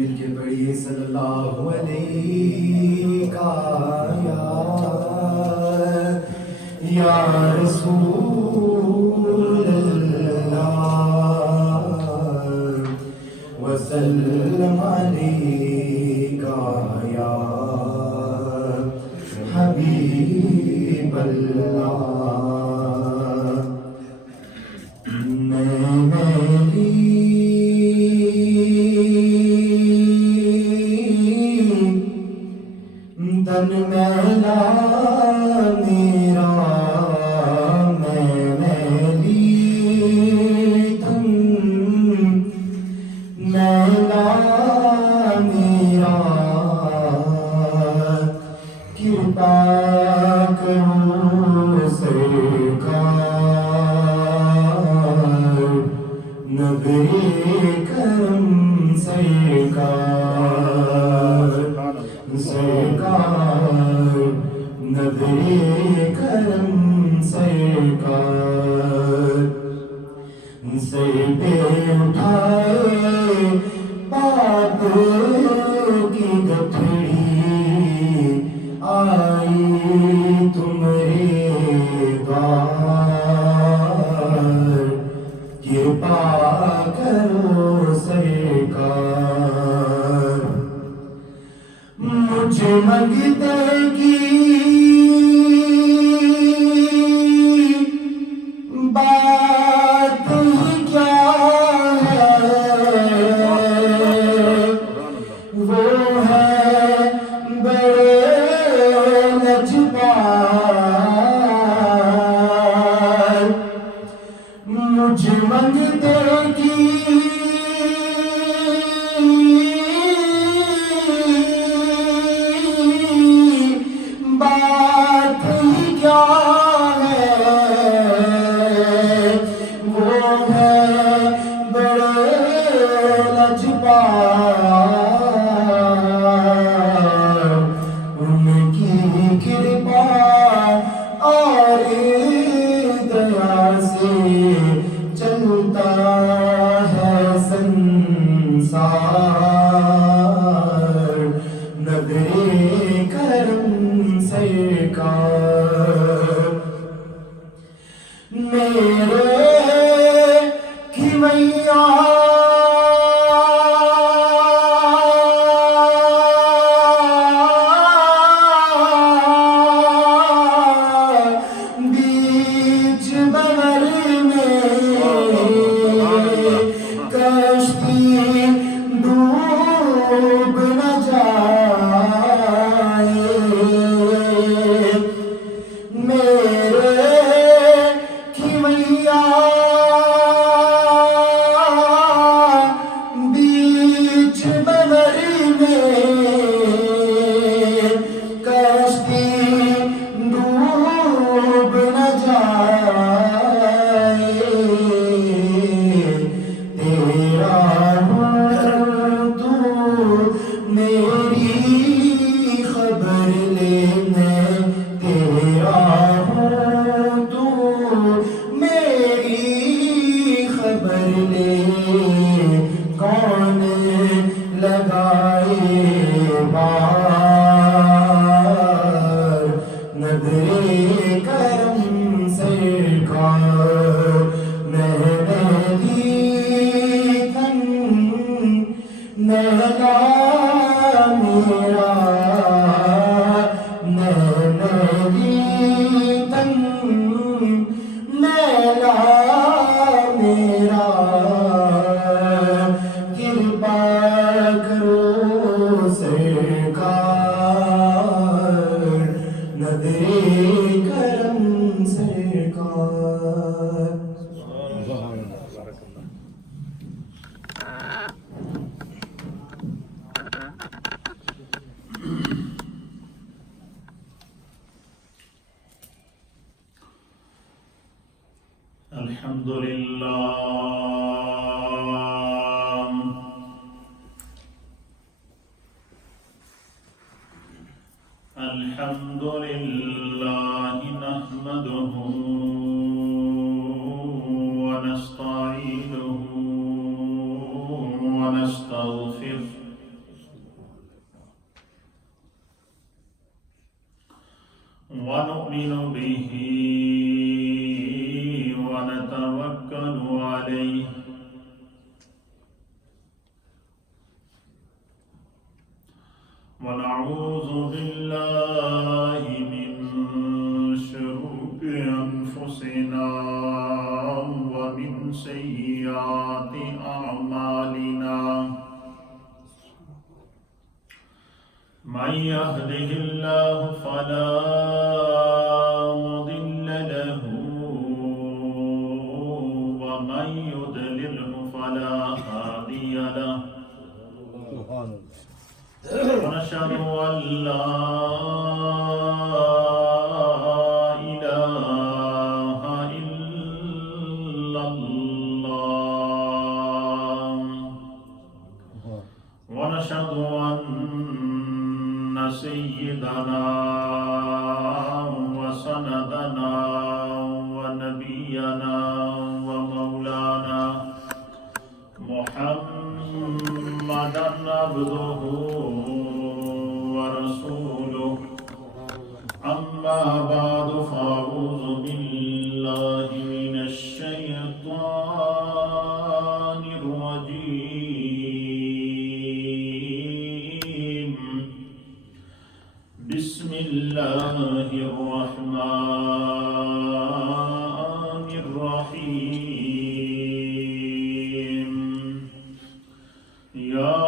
مل کے پڑھیے صلی اللہ علیہ یا رسول اللہ وسلم علیکہ یا حبیب اللہ. تن میلا میرا میں میلی تن میلا میرا کرپا کرو سرکار نظر کرم سرکار سرکار نظر کرم سرکار سر پہ اٹھائے پاپ کی گٹھڑی آئی تمہارے دوار کرپا کرو سرکار مجھ منگتے کی بات ہی کیا ہے وہ ہے بڑے لجپال مجھ منگتے کی بات ہی کیا ہے وہ ہے بڑے لجپال ان کی کرپا اور دیا سے چلتا ہے سنسار نظر کرم سرکار میرے کھویا بیچ بحر میں کشتی ڈوب نہ جائے میرے کھویا بیچ بحر میں کشتی ڈوب نہ جائے تیرا ہوں تو میری خبر لینے تیرا ہوں تو میری خبر لے کون لگائے بار نظر کرم سرکار میلی تن میلا میرا میلی تن میلا میرا کرپا کرو سرکار نظر کرم سرکار. الحمد لله نحمده ونستعينه ونستغفره بالله من شرور أنفسنا ومن سيئات أعمالنا من يهده الله فلا مضل له ومن يضلله فلا هادي له ونشهد أن لا إله إلا الله ونشهد أن سيدنا وسندنا ونبينا ومولانا محمدا عبده ورسوله أما بعد فأعوذ بالله من الشيطان الرجيم بسم الله الرحمن الرحيم يا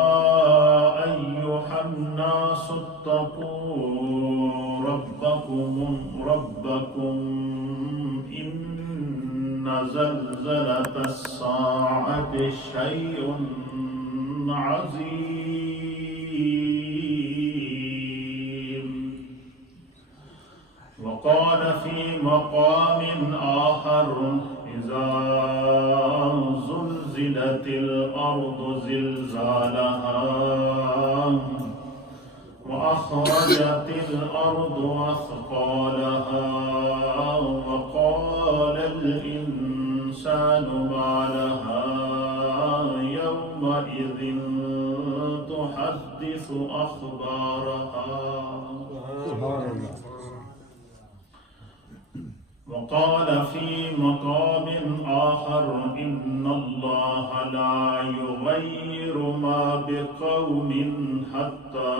أيها الناس اتقوا ربكم إن زلزلة الساعة شيء عظيم وقال في مقام آخر إذا زلزلت الأرض زلزالها وأخرجت الأرض أثقالها وقال الإنسان ما لها يومئذ تحدث أخبارها وقال في مقام آخر إن الله لا يغير ما بقوم حتى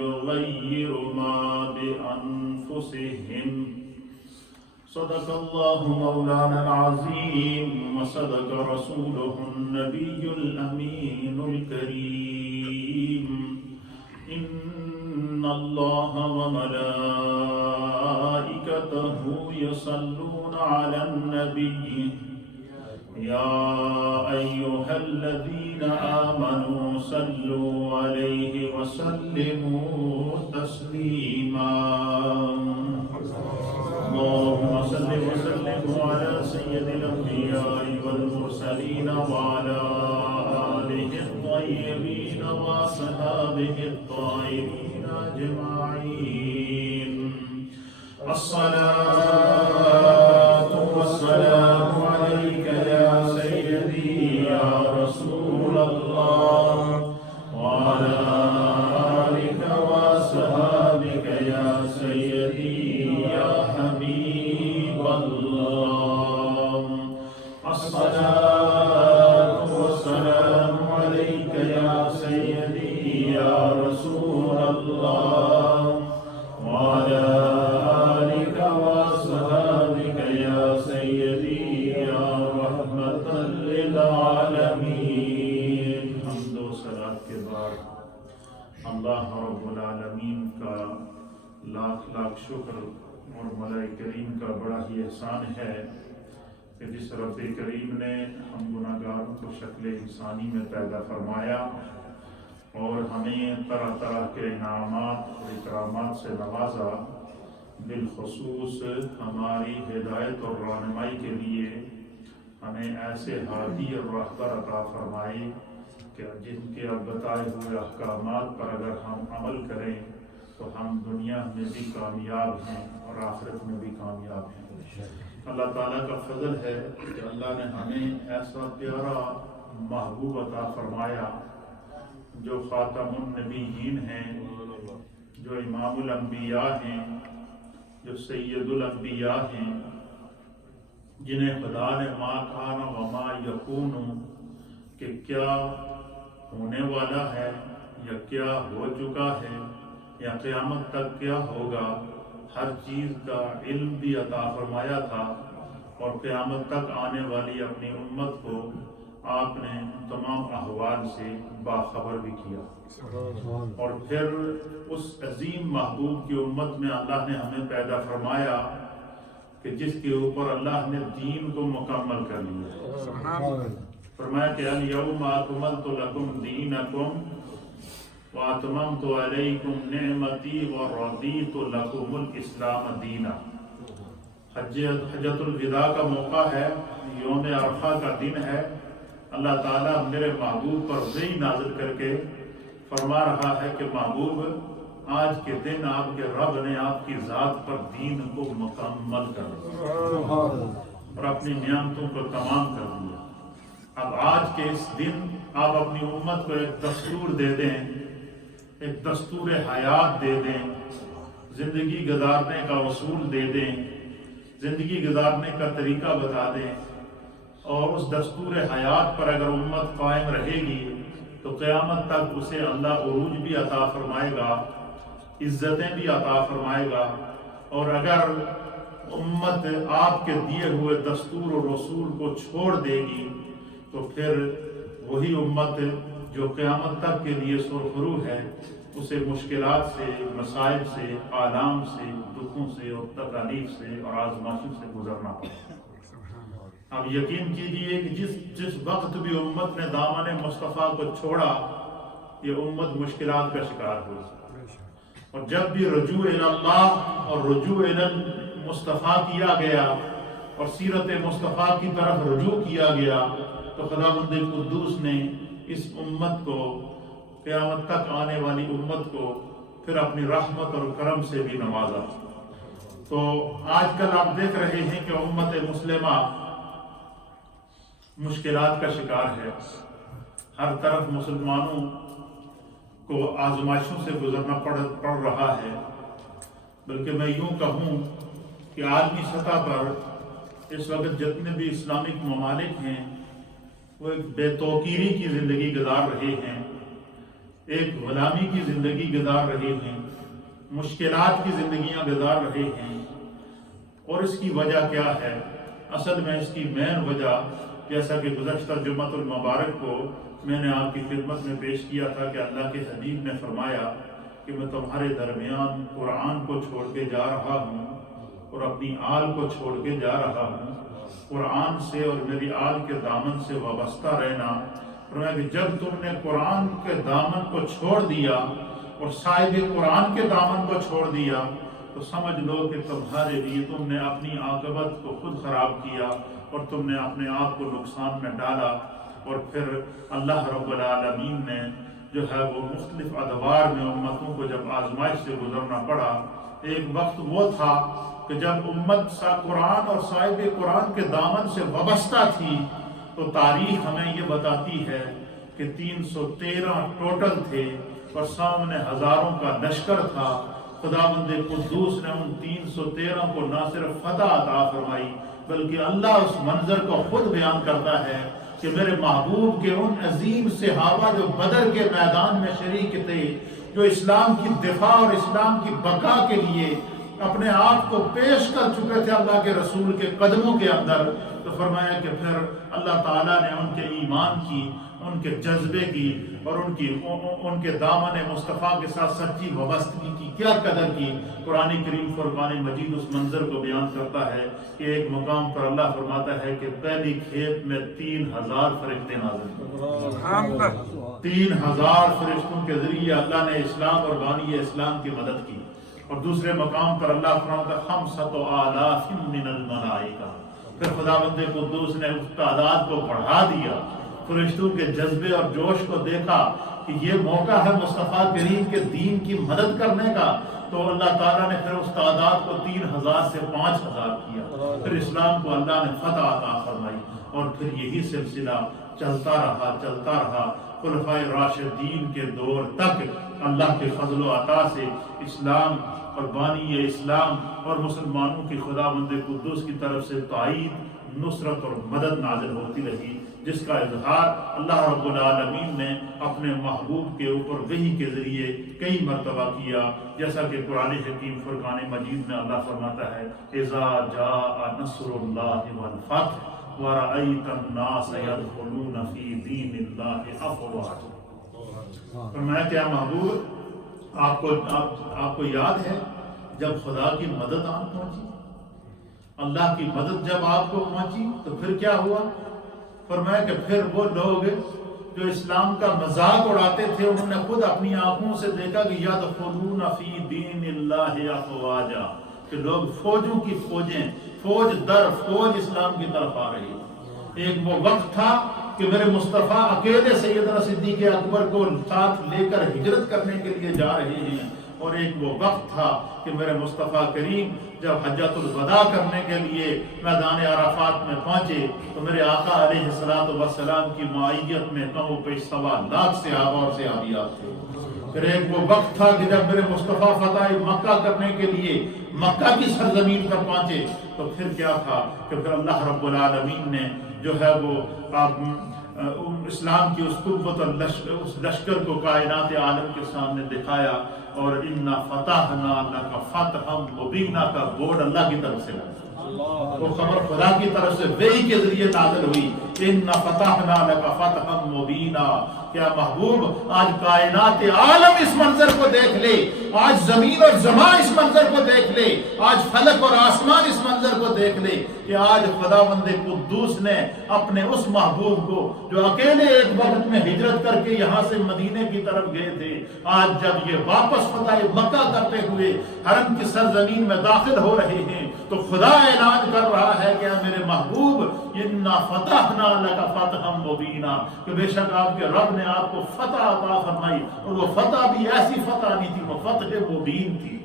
يغير ما بأنفسهم صدق الله مولانا العظيم وصدق رسوله النبي الأمين الكريم إن الله وملائكته يصلون على النبي يا أيها الذين آمنوا صلوا عليه وسلموا تسليما اللهم صل وسلم على سيد الأنبياء والمرسلين وعلى آله الطيبين وأصحابه الطاهرين أجمعين الصلاة والسلام عليك يا سيدي يا رسول الله وعلى آلك وأصحابك يا سيدي يا حبيب الله الصلاة والسلام عليك يا سيدي يا رسول الله وعلى آلك وأصحابك يا سيدي يا رحمة للعالمين حمد و صلاة کے بعد اللہ رب العالمین کا لاکھ لاکھ شکر اور ملائکہ کریم کا بڑا ہی احسان ہے کہ جس رب کریم نے ہم گناہگاروں کو شکل انسانی میں پیدا فرمایا اور ہمیں طرح طرح کے انعامات اور اکرامات سے نوازا، بالخصوص ہماری ہدایت اور رہنمائی کے لیے ہمیں ایسے ہادی اور رہبر عطا فرمائے کہ جن کے اب بتائے ہوئے احکامات پر اگر ہم عمل کریں تو ہم دنیا میں بھی کامیاب ہیں اور آخرت میں بھی کامیاب ہیں۔ اللہ تعالیٰ کا فضل ہے کہ اللہ نے ہمیں ایسا پیارا محبوب عطا فرمایا جو خاتم النبیین ہیں، جو امام الانبیاء ہیں، جو سید الانبیاء ہیں، جنہیں خدا نے ما کان و ما یکون کہ کیا ہونے والا ہے یا کیا ہو چکا ہے یا قیامت تک کیا ہوگا، ہر چیز کا علم بھی عطا فرمایا تھا، اور قیامت تک آنے والی اپنی امت کو آپ نے تمام احوال سے باخبر بھی کیا۔ اور پھر اس عظیم محبوب کی امت میں اللہ نے ہمیں پیدا فرمایا کہ جس کے اوپر اللہ نے دین کو مکمل کر لیا۔ فرمایا کہ الیوم اکملت لکم دینکم واتممت علیکم نعمتی ورضیت لکم الاسلام دینا۔ حجۃ الوداع کا موقع ہے، یوم عرفہ کا دن ہے۔ اللہ تعالیٰ میرے محبوب پر وحی نازل کر کے فرما رہا ہے کہ محبوب آج کے دن آپ کے رب نے آپ کی ذات پر دین کو مکمل کر دیا اور اپنی نعمتوں کو تمام کر دیا۔ اب آج کے اس دن آپ اپنی امت کو ایک دستور دے دیں، ایک دستور حیات دے دیں، زندگی گزارنے کا اصول دے دیں، زندگی گزارنے کا طریقہ بتا دیں، اور اس دستور حیات پر اگر امت قائم رہے گی تو قیامت تک اسے اللہ عروج بھی عطا فرمائے گا، عزتیں بھی عطا فرمائے گا۔ اور اگر امت آپ کے دیے ہوئے دستور و رسول کو چھوڑ دے گی تو پھر وہی امت جو قیامت تک کے لیے سرخرو ہے، اسے مشکلات سے، مصائب سے، آلام سے، دکھوں سے اور تکالیف سے اور آزمائشوں سے گزرنا پڑے۔ اب یقین کیجیے کہ جس وقت بھی امت نے دامن مصطفیٰ کو چھوڑا، یہ امت مشکلات کا شکار ہوئی، اور جب بھی رجوع اللہ اور رجوع مصطفیٰ کیا گیا اور سیرت مصطفیٰ کی طرف رجوع کیا گیا تو خداوند قدوس نے اس امت کو، قیامت تک آنے والی امت کو، پھر اپنی رحمت اور کرم سے بھی نوازا۔ تو آج کل آپ دیکھ رہے ہیں کہ امت مسلمہ مشکلات کا شکار ہے، ہر طرف مسلمانوں کو آزمائشوں سے گزرنا پڑ رہا ہے۔ بلکہ میں یوں کہوں کہ عالمی سطح پر اس وقت جتنے بھی اسلامک ممالک ہیں وہ ایک بے توقیری کی زندگی گزار رہے ہیں، ایک غلامی کی زندگی گزار رہے ہیں، مشکلات کی زندگیاں گزار رہے ہیں۔ اور اس کی وجہ کیا ہے؟ اصل میں اس کی مین وجہ، جیسا کہ گزشتہ جمعۃ المبارک کو میں نے آپ کی خدمت میں پیش کیا تھا کہ اللہ کے حبیب نے فرمایا کہ میں تمہارے درمیان قرآن کو چھوڑ کے جا رہا ہوں اور اپنی آل کو چھوڑ کے جا رہا ہوں۔ قرآن سے اور میری آل کے دامن سے وابستہ رہنا۔ فرمایا کہ جب تم نے قرآن کے دامن کو چھوڑ دیا اور صاحب قرآن کے دامن کو چھوڑ دیا تو سمجھ لو کہ تمہارے لیے تم نے اپنی عاقبت کو خود خراب کیا اور تم نے اپنے آپ کو نقصان میں ڈالا۔ اور پھر اللہ رب العالمین نے جو ہے وہ مختلف ادوار میں امتوں کو جب آزمائش سے گزرنا پڑا، ایک وقت وہ تھا کہ جب امت قرآن اور صاحب قرآن کے دامن سے وابستہ تھی تو تاریخ ہمیں یہ بتاتی ہے کہ 313 ٹوٹل تھے اور سامنے ہزاروں کا لشکر تھا۔ خداوند قدوس نے ان 313 کو نہ صرف فتح عطا فرمائی بلکہ اللہ اس منظر کو خود بیان کرتا ہے کہ میرے محبوب کے ان عظیم صحابہ جو بدر کے میدان میں شریک تھے، جو اسلام کی دفاع اور اسلام کی بقا کے لیے اپنے آپ کو پیش کر چکے تھے اللہ کے رسول کے قدموں کے اندر، تو فرمایا کہ پھر اللہ تعالیٰ نے ان کے ایمان کی، ان کے جذبے کی اور ان کے دامن مصطفیٰ کے ساتھ سچی وابستگی کی کیا قدر کی۔ قرآن کریم فرقان مجید اس منظر کو بیان کرتا ہے کہ ایک مقام پر اللہ فرماتا ہے کہ پہلی کھیپ میں 3000 فرشتے نازل ہوئے۔ 3000 فرشتوں کے ذریعے اللہ نے اسلام اور بانی اسلام کی مدد کی۔ اور دوسرے مقام پر اللہ فرماتا ہے 5000 من الملائکہ، پھر خداوند قدوس نے اس تعداد کو بڑھا دیا۔ فرشتوں کے جذبے اور جوش کو دیکھا کہ یہ موقع ہے مصطفیٰ کریم کے دین کی مدد کرنے کا، تو اللہ تعالیٰ نے پھر اس تعداد کو 3000 سے 5000 کیا۔ پھر اسلام کو اللہ نے فتح عطا فرمائی اور پھر یہی سلسلہ چلتا رہا۔ خلفائے راشدین کے دور تک اللہ کے فضل و عطا سے اسلام اور بانی اسلام اور مسلمانوں کی خداوند قدوس کی طرف سے تائید، نصرت اور مدد نازل ہوتی رہی، جس کا اظہار اللہ رب العالمین نے اپنے محبوب کے اوپر وحی کے ذریعے کئی مرتبہ کیا، جیسا کہ قرآن حکیم فرقان مجید میں اللہ فرماتا ہے اذا جاء نصر اللہ والفتح ورأیت الناس يدخلون فی دین اللہ افواجا۔ فرمایا کیا محبوب آپ کو یاد ہے جب خدا کی مدد آپ پہنچی، اللہ کی مدد جب آپ کو پہنچی تو پھر کیا ہوا؟ فرمایا کہ پھر وہ لوگ جو اسلام کا مذاق اڑاتے تھے انہوں نے خود اپنی آنکھوں سے دیکھا کہ یدخلون فی دین اللہ افواجا، کہ لوگ فوجوں کی فوجیں، فوج در فوج اسلام کی طرف آ رہی ہے۔ ایک وہ وقت تھا کہ میرے مصطفیٰ اکیلے سیدنا صدیق اکبر کو ساتھ لے کر ہجرت کرنے کے لیے جا رہے ہیں، اور ایک وہ وقت تھا کہ میرے مصطفیٰ کریم جب حجۃ الوداع کرنے کے لیے میدان عرفات میں پہنچے تو میرے آقا علیہ السلام کی معیت میں کم و بیش 1.25 لاکھ صحابہ اور صحابیات تھے۔ پھر ایک وہ وقت تھا کہ جب میرے مصطفیٰ فتح مکہ کرنے کے لیے مکہ کی سرزمین پر پہنچے تو پھر کیا تھا کہ پھر اللہ رب العالمین نے جو ہے وہ اسلام کی اس قوت اور اس لشکر کو کائنات عالم کے سامنے دکھایا، اور انا فتحنا لک فتحا مبینا کا بورڈ اللہ کی طرف سے لگا، وہ خبر خدا کی طرف سے وحی کے ذریعے نازل ہوئی، انا فتحنا لک فتحا مبینا۔ کیا محبوب آج کائنات عالم اس منظر کو دیکھ لے، آج زمین اور زمان اس منظر کو دیکھ لے، آج فلک اور آسمان اس منظر کو دیکھ لے کہ آج خداوند قدوس نے اپنے اس محبوب کو جو اکیلے ایک وقت میں ہجرت کر کے یہاں سے مدینے کی طرف گئے تھے، آج جب یہ واپس فتح مکہ کرتے ہوئے حرم کی سرزمین میں داخل ہو رہے ہیں تو خدا اعلان کر رہا ہے کہ میرے محبوب انا فتحنا لک فتحا مبینا، کہ بے شک آپ کے رب نے آپ کو فتح عطا فرمائی، اور وہ فتح بھی ایسی فتح نہیں تھی، وہ فتح مبین تھی۔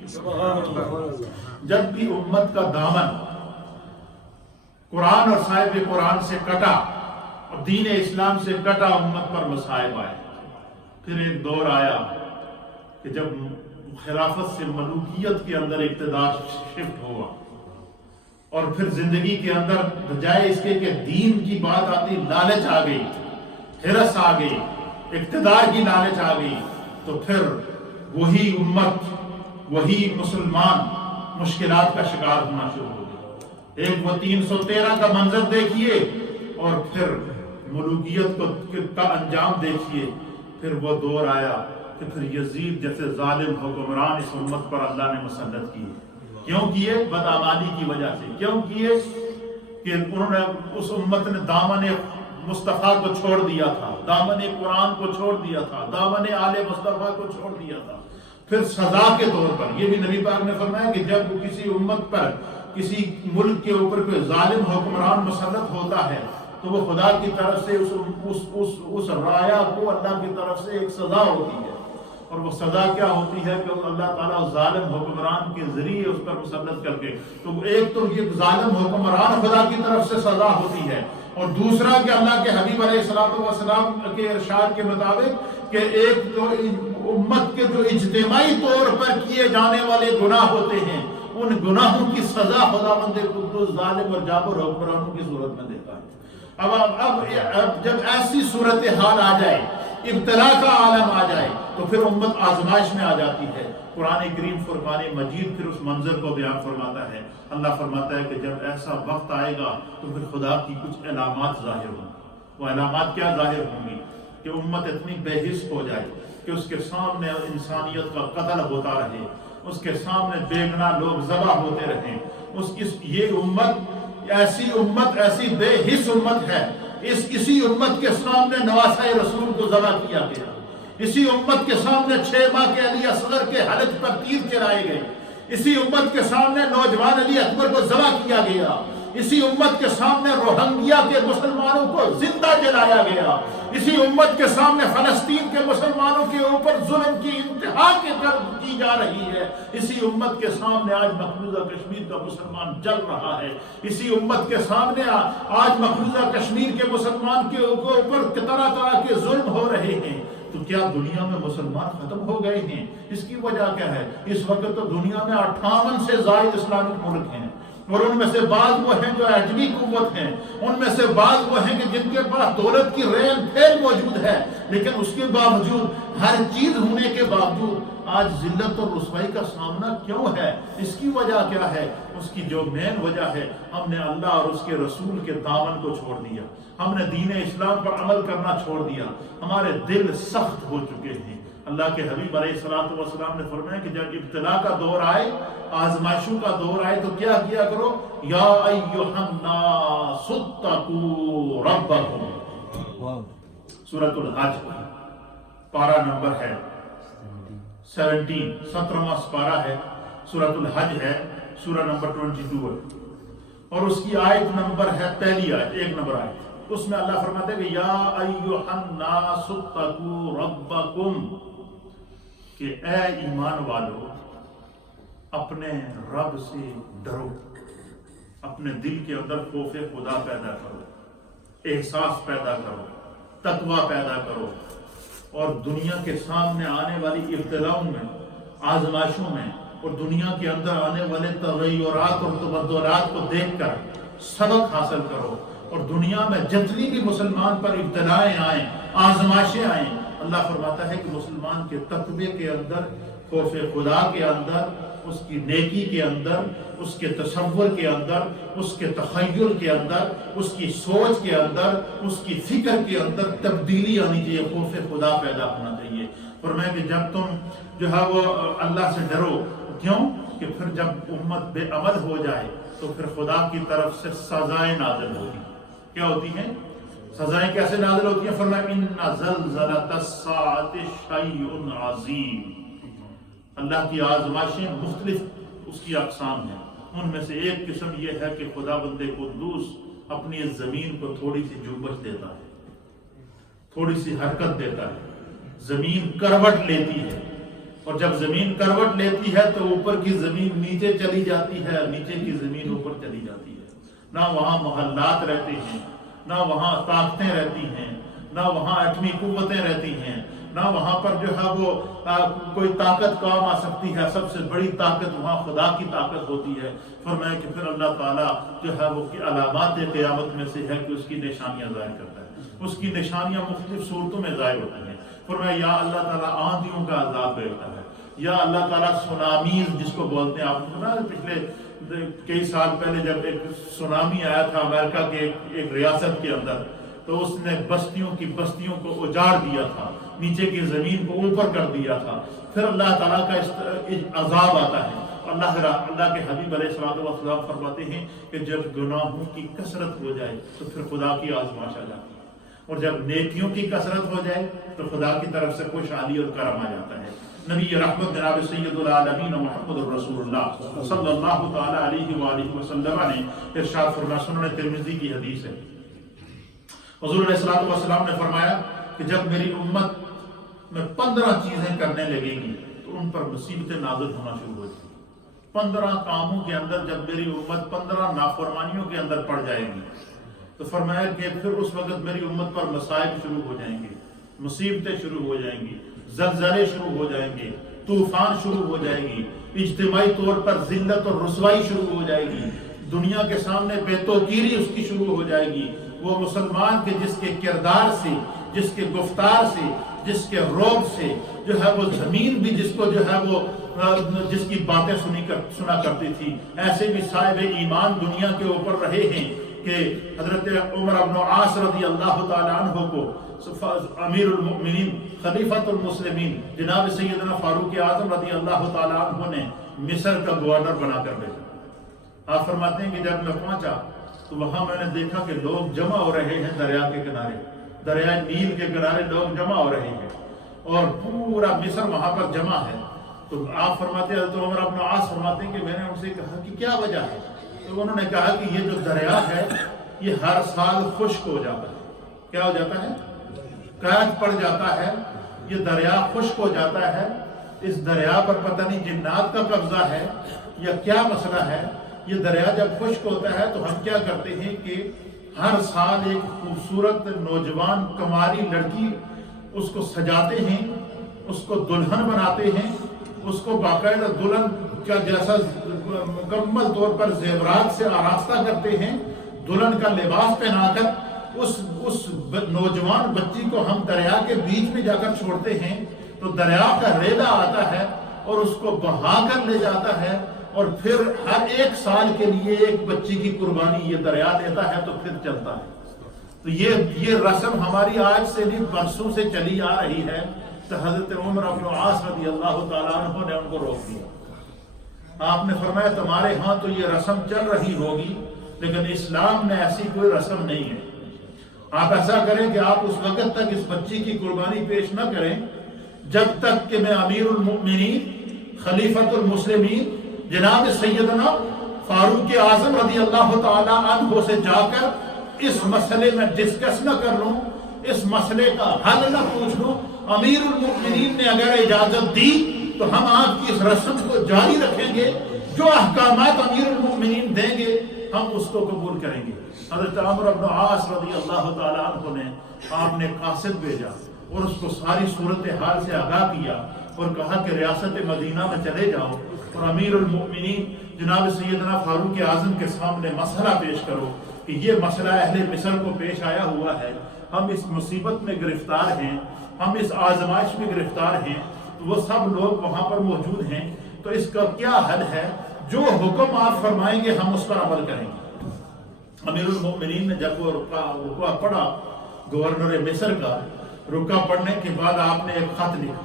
جب بھی امت کا دامن قرآن اور صاحب قرآن سے کٹا اور دین اسلام سے کٹا، امت پر مصائب آئے۔ پھر ایک دور آیا کہ جب خلافت سے ملوکیت کے اندر اقتدار شفٹ ہوا، اور پھر زندگی کے اندر بجائے اس کے کہ دین کی بات آتی لالچ آ گئی، ہرس آ گئی، اقتدار کی لالچ آ گئی، تو پھر وہی امت، وہی مسلمان مشکلات کا شکار ہونا شروع ہو گیا۔ ایک وہ 313 کا منظر دیکھیے، اور پھر ملوکیت کا انجام دیکھیے۔ پھر وہ دور آیا کہ پھر یزید جیسے ظالم حکمران اس امت پر اللہ نے مسلط کیے۔ کیوں کیے؟ بدعمالی کی وجہ سے۔ کیوں کیے؟ کہ انہوں نے اس امت نے دامن مصطفیٰ کو چھوڑ دیا تھا، دامن قرآن کو چھوڑ دیا تھا، دامن آل مصطفیٰ کو چھوڑ دیا تھا۔ پھر سزا کے طور پر یہ بھی نبی پاک نے فرمایا کہ جب کسی امت پر، کسی ملک کے اوپر کوئی ظالم حکمران مسلط ہوتا ہے تو وہ خدا کی طرف سے اس رایا کو اللہ کی طرف سے ایک سزا ہوتی ہے، اور وہ سزا کیا ہوتی ہے کہ اللہ تعالیٰ ظالم حکمران کے ذریعے اس پر مسلط کر کے، تو ایک تو یہ ظالم حکمران خدا کی طرف سے سزا ہوتی ہے، اور دوسرا کہ اللہ کے حبیب علیہ السلام کے ارشاد کے مطابق کہ ایک تو امت کے جو اجتماعی طور پر کیے جانے والے گناہ ہوتے ہیں، ان گناہوں کی سزا خداوند قدوس ظالم اور جابر حکمرانوں کی صورت میں دیتا ہے۔ اب جب ایسی صورتحال آ جائے، ابتلا کا عالم آ جائے، تو پھر امت آزمائش میں آ جاتی ہے۔ قرآن کریم فرقان مجید پھر اس منظر کو بیان فرماتا ہے۔ اللہ فرماتا ہے کہ جب ایسا وقت آئے گا تو پھر خدا کی کچھ علامات ظاہر ہوں گی۔ وہ علامات کیا ظاہر ہوں گی؟ کہ امت اتنی بے حس ہو جائے کہ اس کے سامنے انسانیت کا قتل ہوتا رہے، اس کے سامنے بے گناہ لوگ ذبح ہوتے رہیں۔ یہ امت ایسی بے حس امت ہے، اسی امت کے سامنے نواسۂ رسول کو ذبح کیا گیا، اسی امت کے سامنے 6 ماہ کے علی اصغر کے حلق پر تیر چلائے گئے، اسی امت کے سامنے نوجوان علی اکبر کو ذبح کیا گیا، اسی امت کے سامنے روہنگیا کے مسلمانوں کو زندہ جلایا گیا، اسی امت کے سامنے فلسطین کے مسلمانوں کے اوپر ظلم کی انتہا کی جا رہی ہے، اسی امت کے سامنے آج مقبوضہ کشمیر کا مسلمان جل رہا ہے، اسی امت کے سامنے آج مقبوضہ کشمیر کے مسلمان کے اوپر طرح طرح کے ظلم ہو رہے ہیں۔ تو کیا دنیا میں مسلمان ختم ہو گئے ہیں؟ اس کی وجہ کیا ہے؟ اس وقت تو دنیا میں 58 سے زائد اسلامک ملک ہیں، اور ان میں سے بعض وہ ہیں جو ایٹمی قوت ہیں، ان میں سے بعض وہ ہیں کہ جن کے پاس دولت کی ریل پھیل موجود ہے، لیکن اس کے باوجود، ہر چیز ہونے کے باوجود آج ذلت اور رسوائی کا سامنا کیوں ہے؟ اس کی وجہ کیا ہے؟ اس کی جو مین وجہ ہے، ہم نے اللہ اور اس کے رسول کے دامن کو چھوڑ دیا، ہم نے دین اسلام پر عمل کرنا چھوڑ دیا، ہمارے دل سخت ہو چکے ہیں۔ اللہ کے حبیب علیہ السلام نے فرمایا کہ جب ابتلا کا دور آئے، آزمائشوں کا دور آئے، تو کیا کیا کرو؟ یا ایھا الناس اتقوا ربکم۔ سورۃ الحج پارہ نمبر ہے 17واں پارہ ہے، سورۃ الحج ہے، سورہ نمبر 22 ہے، اور اس کی آیت نمبر ہے، پہلی آیت، 1 نمبر آیت۔ اس میں اللہ فرماتے ہیں کہ یا ایھا الناس اتقوا ربکم، کہ اے ایمان والو اپنے رب سے ڈرو، اپنے دل کے اندر خوف خدا پیدا کرو، احساس پیدا کرو، تقوی پیدا کرو، اور دنیا کے سامنے آنے والی ابتلاؤں میں، آزمائشوں میں، اور دنیا کے اندر آنے والے تغیرات اور تبدلات کو دیکھ کر سبق حاصل کرو، اور دنیا میں جتنی بھی مسلمان پر ابتلائیں آئیں، آزمائشیں آئیں، اللہ فرماتا ہے کہ مسلمان کے تقوی کے اندر، خوف خدا کے اندر، اس کی نیکی کے اندر، اس کے تصور کے اندر، اس کے تخیل کے اندر، اس کی سوچ کے اندر، اس کی فکر کے اندر تبدیلی آنی چاہیے، خوف خدا پیدا ہونا چاہیے۔ فرمایا کہ جب تم جو ہے وہ اللہ سے ڈرو، کیوں کہ پھر جب امت بے عمل ہو جائے تو پھر خدا کی طرف سے سزائیں نازل ہوتی۔ کیا ہوتی ہیں سزائیں؟ کیسے نازل ہوتی ہیں؟ فرمایا ان زلزلۃ الساعۃ شیء عظیم۔ اللہ کی آزمائشیں مختلف اس کی اقسام ہیں، ان میں سے ایک قسم یہ ہے کہ خدا بند قدوس اپنی اس زمین کو تھوڑی سی جنبش دیتا ہے، تھوڑی سی حرکت دیتا ہے، زمین کروٹ لیتی ہے، اور جب زمین کروٹ لیتی ہے تو اوپر کی زمین نیچے چلی جاتی ہے، نیچے کی زمین اوپر چلی جاتی ہے۔ نہ وہاں محلات رہتے ہیں، نہ وہاں طاقتیں رہتی ہیں، نہ وہاں ایٹمی قوتیں رہتی ہیں، نہ وہاں پر جو ہے وہ کوئی طاقت کام آ سکتی ہے۔ سب سے بڑی طاقت وہاں خدا کی طاقت ہوتی ہے۔ فرمایا کہ پھر اللہ تعالیٰ جو ہے وہ علامات قیامت میں سے ہے کہ اس کی نشانیاں ظاہر کرتا ہے، اس کی نشانیاں مختلف صورتوں میں ظاہر ہوتی ہیں۔ فرمایا یا اللہ تعالیٰ آندھیوں کا عذاب بھیجتا ہے، یا اللہ تعالیٰ سونامیز جس کو بولتے ہیں، آپ نے سنا پچھلے کئی سال پہلے جب ایک سونامی آیا تھا امریکہ کے ایک ریاست کے اندر، تو اس نے بستیوں کو اجاڑ دیا تھا، نیچے کی زمین کو اوپر کر دیا تھا۔ پھر اللہ تعالیٰ کا عذاب آتا ہے۔ اللہ کے حبیب علیہ السلام فرماتے ہیں کہ جب گناہوں کی کثرت ہو جائے تو پھر خدا کی آزمائش آ جاتی ہے، اور جب نیکیوں کی کثرت ہو جائے تو خدا کی طرف سے خوشحالی اور کرم آ جاتا ہے۔ نبی رحمت جناب سید العالمین محمد الرسول اللہ صلی اللہ تعالی علیہ وآلہ وسلم نے ارشاد فرمایا، سنن ترمذی کی حدیث ہے، حضور علیہ السلام نے فرمایا کہ جب میری امت میں 15 چیزیں کرنے لگے گی تو ان پر مصیبتیں نازل ہونا شروع ہو جائیں گی۔ 15 کاموں کے اندر جب میری امت 15 نافرمانیوں کے اندر پڑ جائے گی تو فرمایا کہ پھر اس وقت میری امت پر مصائب شروع ہو جائیں گے، مصیبتیں شروع ہو جائیں گی، زلزلے شروع ہو جائیں گے، طوفان شروع ہو جائے گی، اجتماعی طور پر ذلت اور رسوائی شروع ہو جائے گی، دنیا کے سامنے بے توقیری اس کی شروع ہو جائے گی۔ وہ مسلمان کے جس کے کردار سے، جس کے گفتار سے، جس کے روب سے جو ہے وہ زمین بھی جس کو جو ہے وہ جس کی باتیں سنا کرتی تھی، ایسے بھی صاحب ایمان دنیا کے اوپر رہے ہیں کہ حضرت عمر بن عاص رضی اللہ تعالی عنہ کو امیر المؤمنین خلیفۃ المسلمین جناب سیدنا فاروق اعظم رضی اللہ تعالی عنہ نے مصر کا گورنر بنا کر بھیجا۔ آپ فرماتے ہیں کہ جب میں پہنچا تو وہاں میں نے دیکھا کہ لوگ جمع ہو رہے ہیں دریا کے کنارے، دریائے نیل کے کنارے لوگ جمع ہو رہے ہیں، اور پورا مصر وہاں پر جمع ہے۔ تو آپ فرماتے ہیں، تو عمر بن عاص فرماتے ہیں کہ میں نے ان سے کہا کہ کیا وجہ ہے؟ تو انہوں نے کہا کہ یہ جو دریا ہے یہ ہر سال خشک ہو جاتا ہے۔ کیا ہو جاتا ہے؟ قحط پڑ جاتا ہے، یہ دریا خشک ہو جاتا ہے۔ اس دریا پر پتہ نہیں جنات کا قبضہ ہے یا کیا مسئلہ ہے۔ یہ دریا جب خشک ہوتا ہے تو ہم کیا کرتے ہیں کہ ہر سال ایک خوبصورت نوجوان کماری لڑکی اس کو سجاتے ہیں، اس کو دلہن بناتے ہیں، اس کو باقاعدہ دلہن کا جیسا مکمل طور پر زیورات سے آراستہ کرتے ہیں، دلہن کا لباس پہنا کر اس نوجوان بچی کو ہم دریا کے بیچ میں جا کر چھوڑتے ہیں تو دریا کا ریلا آتا ہے اور اس کو بہا کر لے جاتا ہے، اور پھر ہر 1 سال کے لیے ایک بچی کی قربانی یہ دریا لیتا ہے تو پھر چلتا ہے۔ تو یہ رسم ہماری آج سے نہیں برسوں سے چلی آ رہی ہے، تو حضرت عمر بن العاص رضی اللہ تعالیٰ عنہ نے ان کو روک دیا۔ آپ نے فرمایا تمہارے ہاں تو یہ رسم چل رہی ہوگی، لیکن اسلام میں ایسی کوئی رسم نہیں ہے۔ آپ ایسا کریں کہ آپ اس وقت تک اس بچی کی قربانی پیش نہ کریں جب تک کہ میں امیر المؤمنین خلیفۃ المسلمین جناب سیدنا فاروق اعظم رضی اللہ تعالی عنہ سے جا کر اس مسئلے میں ڈسکس نہ کر لوں، اس مسئلے کا حل نہ پوچھ لوں۔ امیر المؤمنین نے اگر اجازت دی تو ہم آپ کی اس رسم کو جاری رکھیں گے، جو احکامات امیر المؤمنین دیں گے ہم اس کو قبول کریں گے۔ حضرت عمرو بن عاص رضی اللہ تعالی عنہ نے آپ نے قاصد بھیجا اور اس کو ساری صورتحال سے آگاہ کیا اور کہا کہ ریاست مدینہ میں چلے جاؤ اور امیر المؤمنین جناب سیدنا فاروق اعظم کے سامنے مسئلہ پیش کرو کہ یہ مسئلہ اہل مصر کو پیش آیا ہوا ہے، ہم اس مصیبت میں گرفتار ہیں، ہم اس آزمائش میں گرفتار ہیں، تو وہ سب لوگ وہاں پر موجود ہیں، تو اس کا کیا حل ہے؟ جو حکم آپ فرمائیں گے ہم اس پر عمل کریں گے۔ امیر المؤمنین نے جب وہ رکوع پڑھا گورنر مصر کا، رکوع پڑھنے کے بعد آپ نے ایک خط لکھا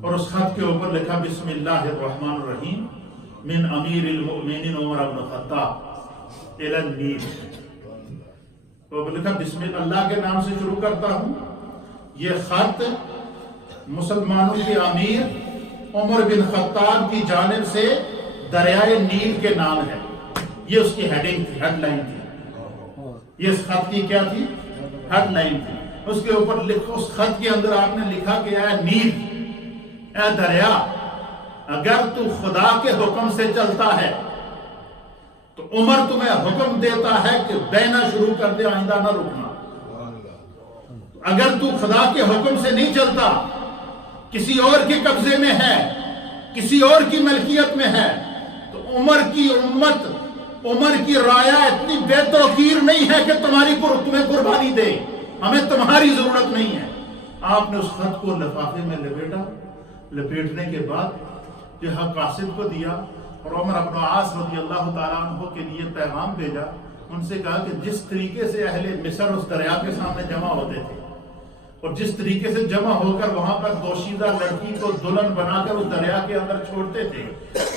اور اس خط کے اوپر لکھا بسم اللہ الرحمن الرحیم من امیر المؤمنین عمر بن الخطاب الی النیل۔ وہ لکھا بسم اللہ کے نام سے شروع کرتا ہوں، یہ خط مسلمانوں کے امیر عمر بن خطاب کی جانب سے دریائے نیل کے نام ہے۔ یہ اس کی ہیڈنگ تھی، ہیڈ لائن تھی، یہ اس خط کی کیا تھی؟ ہیڈ لائن تھی۔ اس کے اوپر اس خط کے اندر آپ نے لکھا کہ اے نیل، اے دریا، اگر تو خدا کے حکم سے چلتا ہے تو عمر تمہیں حکم دیتا ہے کہ بہنا شروع کر دے، آئندہ نہ رکنا۔ اگر تو خدا کے حکم سے نہیں چلتا، کسی اور کے قبضے میں ہے، کسی اور کی ملکیت میں ہے، تو عمر کی امت، عمر کی رایا اتنی بے توقیر نہیں ہے کہ تمہیں قربانی دے، ہمیں تمہاری ضرورت نہیں ہے۔ آپ نے اس خط کو لفافے میں لپیٹا، لپیٹنے کے بعد یہ قاصد کو دیا اور عمر بن العاص رضی اللہ تعالیٰ عنہ کے لیے پیغام بھیجا، ان سے کہا کہ جس طریقے سے اہل مصر اس دریا کے سامنے جمع ہوتے تھے اور جس طریقے سے جمع ہو کر وہاں پر دوشیزہ لڑکی کو دلہن بنا کر اس دریا کے اندر چھوڑتے تھے،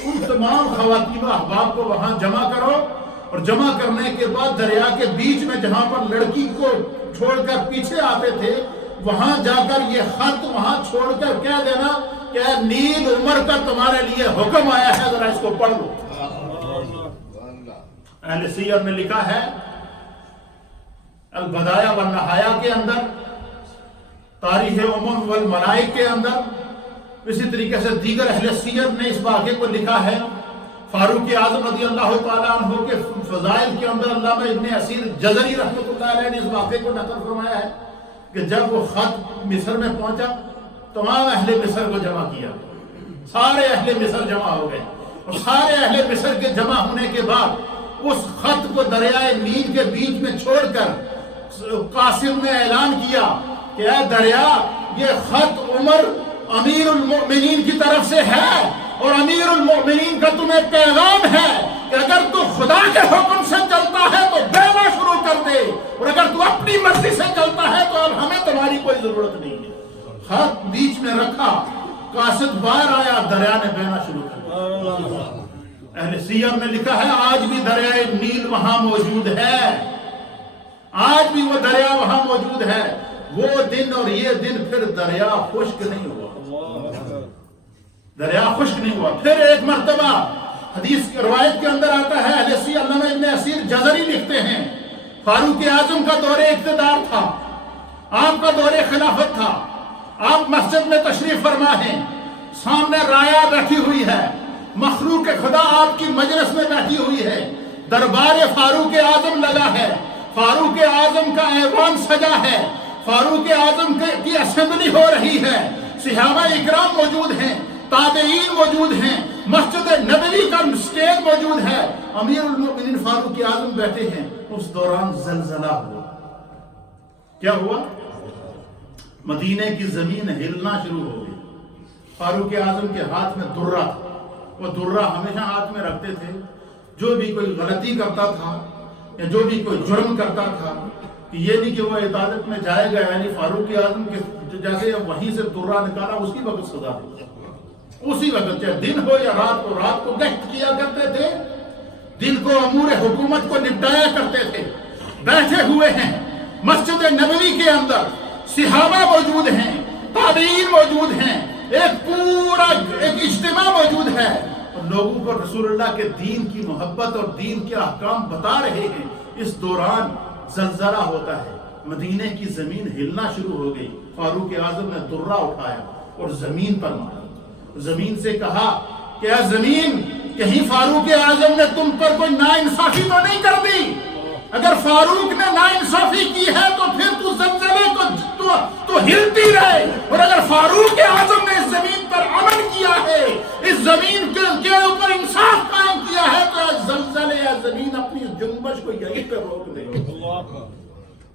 ان تمام خواتین و احباب کو وہاں جمع کرو، اور جمع کرنے کے بعد دریا کے بیچ میں جہاں پر لڑکی کو چھوڑ کر پیچھے آتے تھے وہاں جا کر یہ خط وہاں چھوڑ کر کہہ دینا کہ اے نیل، عمر کا تمہارے لیے حکم آیا ہے، ذرا اس کو پڑھ لو۔ اہل سیر نے لکھا ہے البدایہ والنہایہ کے اندر، تاریخ امم والملائک کے اندر، اسی طریقے سے دیگر اہل سیر نے اس واقعے کو لکھا ہے۔ فاروق اعظم رضی اللہ تعالیٰ عنہ کے فضائل کے اندر علامہ ابن اسیر جزری رحمۃ اللہ علیہ نے اس واقعے کو نقل فرمایا ہے کہ جب وہ خط مصر میں پہنچا، تمام اہل مصر کو جمع کیا، سارے اہل مصر جمع ہو گئے، اور سارے اہل مصر کے جمع ہونے کے بعد اس خط کو دریائے نیل کے بیچ میں چھوڑ کر قاسم نے اعلان کیا کہ اے دریا، یہ خط عمر امیر المؤمنین کی طرف سے ہے، اور امیر المؤمنین کا تمہیں پیغام ہے کہ اگر تو خدا کے حکم سے چلتا ہے تو بہنا شروع کر دے، اور اگر تو اپنی مرضی سے چلتا ہے تو اب ہمیں تمہاری کوئی ضرورت نہیں ہے۔ خط بیچ میں رکھا، قاصد باہر آیا، دریا نے بہنا شروع کر دیا۔ اہل سیر نے لکھا ہے آج بھی دریائے نیل وہاں موجود ہے، آج بھی وہ دریا وہاں موجود ہے۔ وہ دن اور یہ دن پھر دریا خشک نہیں ہوا، دریا خشک نہیں ہوا۔ پھر ایک مرتبہ حدیث روایت کے اندر آتا ہے، علامہ ابن اسیر جزری لکھتے ہیں، فاروق اعظم کا دور اقتدار تھا، آپ کا دور خلافت تھا، آپ مسجد میں تشریف فرما ہیں، سامنے رایا بیٹھی ہوئی ہے، مخلوق خدا آپ کی مجلس میں بیٹھی ہوئی ہے، دربار فاروق اعظم لگا ہے، فاروق اعظم کا ایوان سجا ہے، فاروق اعظم کی اسمبلی ہو رہی ہے، صحابہ اکرام موجود ہیں، تابعین موجود ہیں، مسجد نبوی کا سٹیج موجود ہے، امیر المؤمنین فاروق اعظم بیٹھے ہیں۔ اس دوران زلزلہ ہوا۔ کیا ہوا؟ مدینے کی زمین ہلنا شروع ہو گئی۔ فاروق اعظم کے ہاتھ میں درہ تھا، وہ درہ ہمیشہ ہاتھ میں رکھتے تھے۔ جو بھی کوئی غلطی کرتا تھا یا جو بھی کوئی جرم کرتا تھا، یہ نہیں کہ وہ عدالت میں جائے گا، یعنی فاروق اعظم کے جیسے وہیں سے درہ نکالا اسی وقت سزا دی، اسی وقت، چاہے دن ہو یا رات کو۔ رات کو گشت کیا کرتے تھے، دن کو امور حکومت کو نپٹایا کرتے تھے۔ بیٹھے ہوئے ہیں مسجد نبوی کے اندر، صحابہ موجود ہیں، تابعین موجود ہیں، ایک پورا ایک اجتماع موجود ہے، اور لوگوں کو رسول اللہ کے دین کی محبت اور دین کے احکام بتا رہے ہیں۔ اس دوران زلزلہ ہوتا ہے، مدینے کی زمین ہلنا شروع ہو گئی۔ فاروق اعظم نے درہ اٹھایا اور زمین پر مارا۔ زمین سے کہا کہ اے زمین، کہیں فاروق اعظم نے تم پر کوئی ناانصافی تو نہیں کر دی؟ اگر فاروق نے ناانصافی کی ہے تو پھر تو زلزلے تو ہلتی رہے، اور اگر فاروق اعظم نے اس زمین پر امن کیا ہے، اس زمین کے اوپر انصاف قائم کیا ہے، تو زلزلے یا زمین اپنی جنبش کو یہیں پہ روک دے۔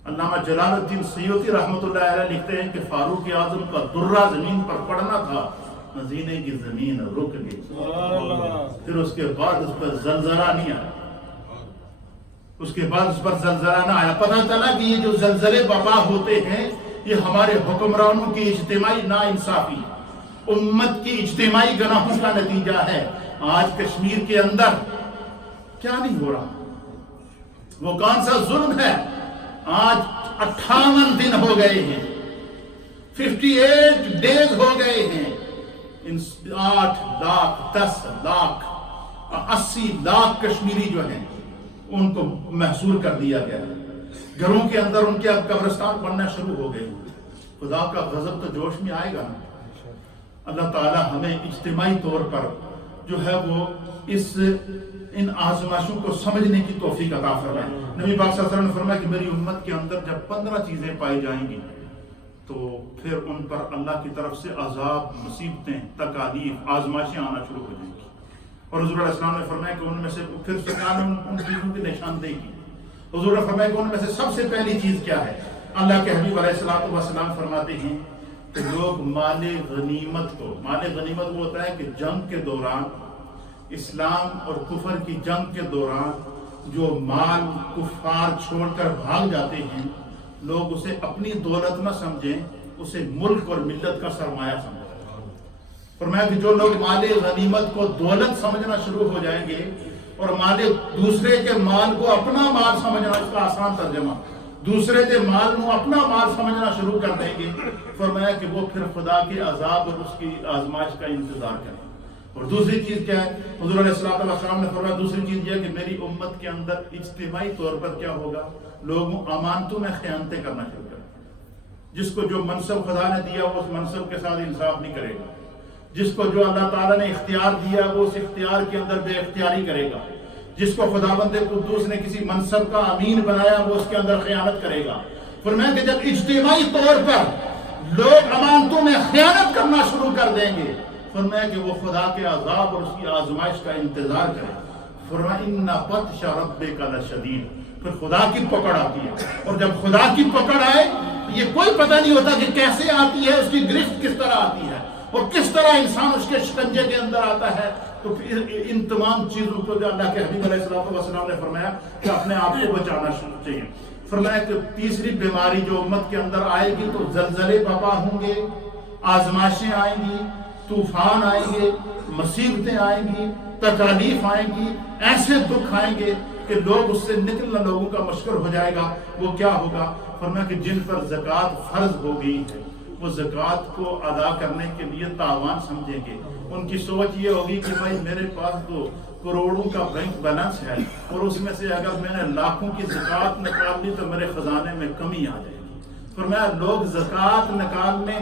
علامہ جلال الدین سیوطی رحمۃ اللہ علیہ لکھتے ہیں کہ فاروق اعظم کا درہ زمین پر پڑنا تھا، مدینے کی زمین رک گئی۔ پھر اس کے بعد اس پر زلزلہ نہیں آیا، اس کے بعد اس پر زلزلہ نہ آیا۔ پتہ چلا کہ یہ جو زلزلے برپا ہوتے ہیں، یہ ہمارے حکمرانوں کی اجتماعی ناانصافی، امت کی اجتماعی گناہوں کا نتیجہ ہے۔ آج کشمیر کے اندر کیا نہیں ہو رہا؟ وہ کون سا ظلم ہے؟ آج 58 دن ہو گئے ہیں، 58 ڈیز ہو گئے ہیں، 8 لاکھ 10 لاکھ 80 لاکھ کشمیری جو ہیں ان کو محصور کر دیا گیا ہے۔ گھروں کے اندر ان کے اب قبرستان بننا شروع ہو گئے۔ خدا کا غضب تو جوش میں آئے گا نا۔ اللہ تعالی ہمیں اجتماعی طور پر جو ہے وہ ان آزمائشوں کو سمجھنے کی توفیق عطا فرمائے۔ نبی پاک صلی اللہ علیہ وسلم نے فرمایا کہ میری امت کے اندر جب 15 چیزیں پائی جائیں گی تو پھر ان پر اللہ کی طرف سے عذاب، مصیبتیں، تکالیف، آزمائشیں آنا شروع ہو جائیں گی۔ اور حضور علیہ السلام نے فرمایا کہ ان میں سے پھر سرکار نے ان چیزوں کی نشاندہی کی۔ حضور نے فرمایا کہ ان میں سے سب سے پہلی چیز کیا ہے؟ اللہ کے حبیب علیہ السلام فرماتے ہیں کہ لوگ مال غنیمت کو، مال غنیمت وہ ہوتا ہے کہ جنگ کے دوران، اسلام اور کفر کی جنگ کے دوران جو مال کفار چھوڑ کر بھاگ جاتے ہیں، لوگ اسے اپنی دولت نہ سمجھیں، اسے ملک اور ملت کا سرمایہ سمجھیں۔ فرمایا کہ جو لوگ مال غنیمت کو دولت سمجھنا شروع ہو جائیں گے اور دوسرے کے مال کو اپنا مال سمجھنا، اس کا آسان ترجمہ، دوسرے کے مال کو اپنا مال سمجھنا شروع کر دیں گے، فرمایا کہ وہ پھر خدا کے عذاب اور اس کی آزمائش کا انتظار کریں۔ اور دوسری چیز کیا ہے؟ حضور علیہ السلام نے فرمایا دوسری چیز یہ ہے کہ میری امت کے اندر اجتماعی طور پر کیا ہوگا؟ لوگوں امانتوں میں خیانتیں کرنا شروع کریں۔ جس کو جو منصب خدا نے دیا وہ اس منصب کے ساتھ انصاف نہیں کرے گا، جس کو جو اللہ تعالیٰ نے اختیار دیا وہ اس اختیار کے اندر بے اختیاری کرے گا، جس کو خداوند قدوس نے کسی منصب کا امین بنایا وہ اس کے اندر خیانت کرے گا۔ فرمایا کہ جب اجتماعی طور پر لوگ امانتوں میں خیانت کرنا شروع کر دیں گے، فرمایا کہ وہ خدا کے عذاب اور اس کی آزمائش کا انتظار کریں۔ فرمایا ان بطش ربک لشدید، پھر خدا کی پکڑ آتی ہے، اور جب خدا کی پکڑ آئے یہ کوئی پتہ نہیں ہوتا کہ کیسے آتی ہے، اس کی گرفت کس طرح آتی ہے اور کس طرح انسان اس کے شکنجے کے اندر آتا ہے۔ تو پھر ان تمام چیزوں کو جو اللہ کے حبیب علیہ السلام نے فرمایا کہ اپنے آپ کو بچانا چاہیے۔ فرمایا کہ تیسری بیماری جو امت کے اندر آئے گی تو زلزلے برپا ہوں گے، آزمائشیں آئیں گی، طوفان آئیں گے، مصیبتیں آئیں گی، تکالیف آئیں گی، ایسے دکھ آئیں گے کہ لوگ اس سے نکلنا لوگوں کا مشکل ہو جائے گا۔ وہ کیا ہوگا؟ فرمایا کہ جن پر زکوٰۃ فرض ہو گئی ہے وہ زکوٰۃ کو ادا کرنے کے لیے تاوان سمجھیں گے۔ ان کی سوچ یہ ہوگی کہ بھائی میرے پاس تو کروڑوں کا بینک بیلنس ہے اور اس میں سے اگر میں نے لاکھوں کی زکوٰۃ نکال لی تو میرے خزانے میں کمی آ جائے گی۔ فرمایا لوگ زکوٰۃ نکالنے